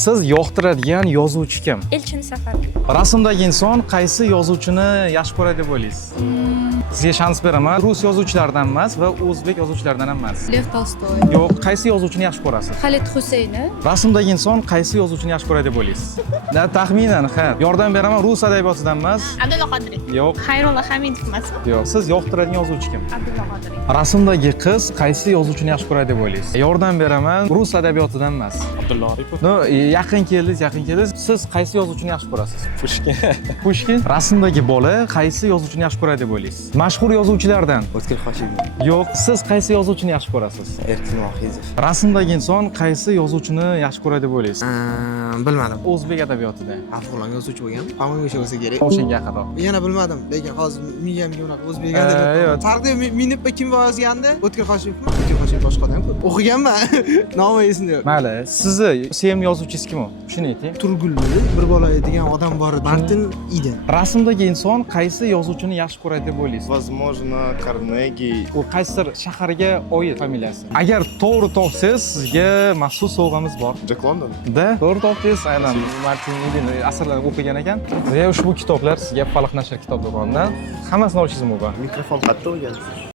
Siz yoqtiradigan yozuvchi kim? Elchin Safarov. Rasmdagi inson qaysi yozuvchini yaxshi ko'radi deb o'ylaysiz? Sizga shans beraman. Rus yozuvchilaridan emas va o'zbek yozuvchilaridan ham emas. Lev Tolstoy. Yo'q, qaysi yozuvchini yaxshi ko'rasiz? Xalid Huseyni. Rasmdagi inson qaysi yozuvchini yaxshi ko'radi deb o'ylaysiz? Taxminan, ha. Yordam beraman. Rus adabiyotidan emas. Abdulla Qodiriy. Yo'q, Xayrullo Hamidov emasmi? yo'q. Siz yoqtiradigan yozuvchi kim? Abdulla Qodiriy. Rasmdagi qiz qaysi yozuvchini yaxshi ko'radi deb o'ylaysiz? Yordam beraman. Rus adabiyotidan emas. Abdulla Aripov. No, yaqin keldingiz. Siz qaysi yozuvchini yaxshi ko'rasiz? Pushkin. Pushkin. Rasmdagi bola qaysi yozuvchini yaxshi ko'radi deb o'ylaysiz? Mashhur yozuvchilardan. O'tkir Hoshimov. Yo'q, siz qaysi yozuvchini yaxshi ko'rasiz? Erkin Vohidov. Rasmdagi inson qaysi yozuvchini yaxshi ko'radi deb o'ylaysiz? Bilmadim. O'zbek adabiyotida. Afg'on yozuvchi bo'lgan. По-моему, o'sha bo'lsa kerak. O'shanga qator. Yana bilmadim, lekin hozir miyamga unaqa o'zbek yo'q. adabiyoti. Farqi minib kim yozgandi? O'tkir Hoshimovmi? O'tkir Hoshimov boshqa odam ko'p. O'qiganman. Nomi esimda yo'q. Mayli, sizni sevimli yozuvchingiz kim u? Shuni ayting. Turgul bir bola degan odam bor edi. Martin Eden. Rasmdagi inson qaysi yozuvchini yaxshi ko'radi deb o'ylaysiz? Возможно, Карнеги. U qaysidir shaharga oid familiyasi. Agar to'g'ri topsangiz, sizga maxsus sovg'amiz bor. Jack London. Da, to'g'ri topdingiz. Aynan Martin Eden asarlarini o'qigan ekan. Va ushbu kitoblar sizga Falaq nashr kitob do'konidan hammasini olishingiz mumkin. Mikrofon qayerda bo'lgan?